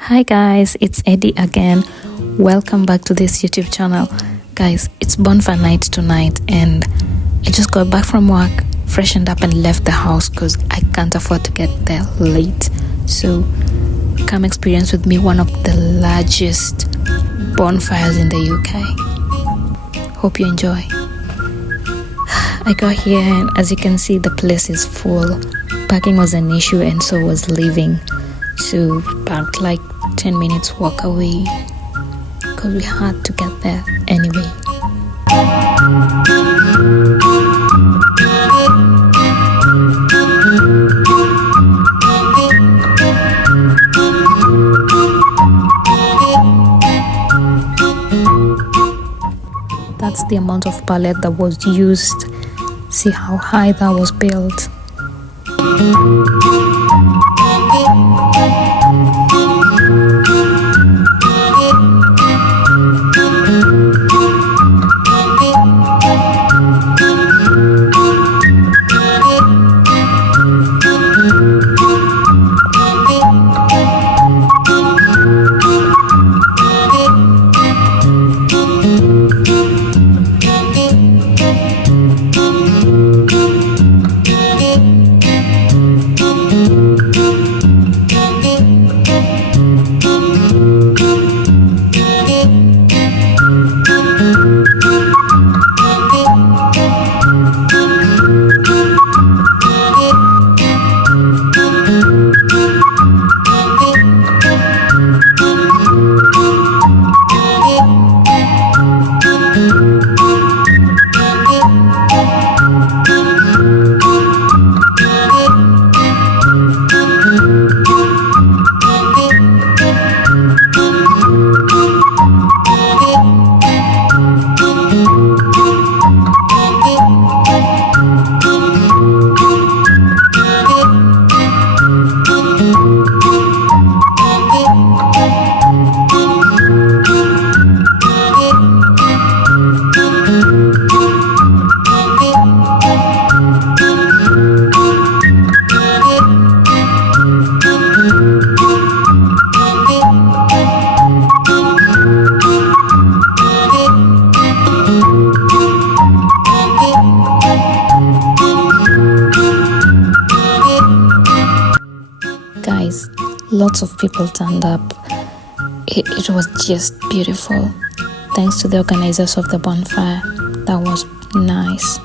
Hi guys, it's Eddie again. Welcome back to this YouTube channel. Guys, it's Bonfire Night tonight and I just got back from work, freshened up and left the house because I can't afford to get there late. So come experience with me one of the largest bonfires in the UK. Hope you enjoy. I got here and as you can see the place is full. Parking was an issue and so was leaving. So parked like 10 minutes walk away because we had to get there anyway. That's the amount of pallet that was used. See how high that was built. Guys, lots of people turned up. It was just beautiful. Thanks to the organizers of the bonfire. That was nice.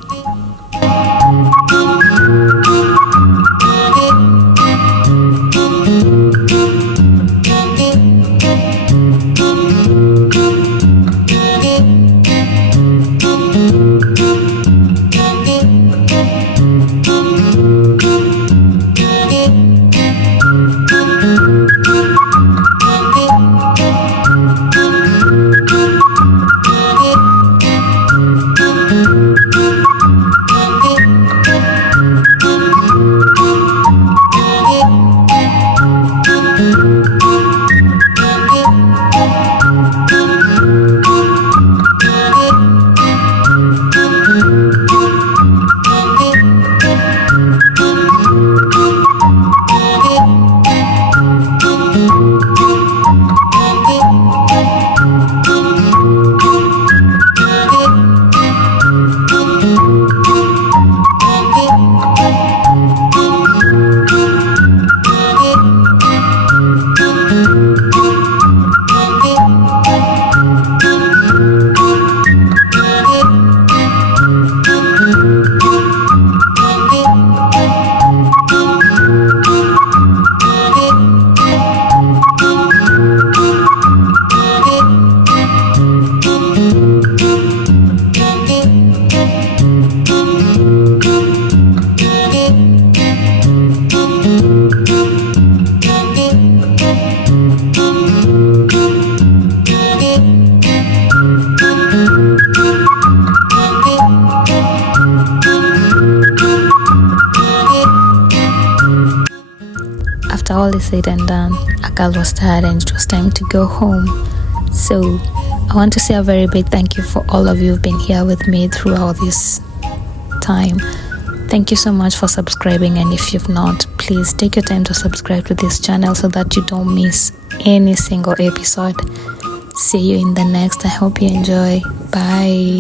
After all is said and done, Akal was tired and it was time to go home. So I want to say a very big thank you for all of you who've been here with me throughout this time. Thank you so much for subscribing, and if you've not, please take your time to subscribe to this channel so that you don't miss any single episode. See you in the next. I hope you enjoy. Bye.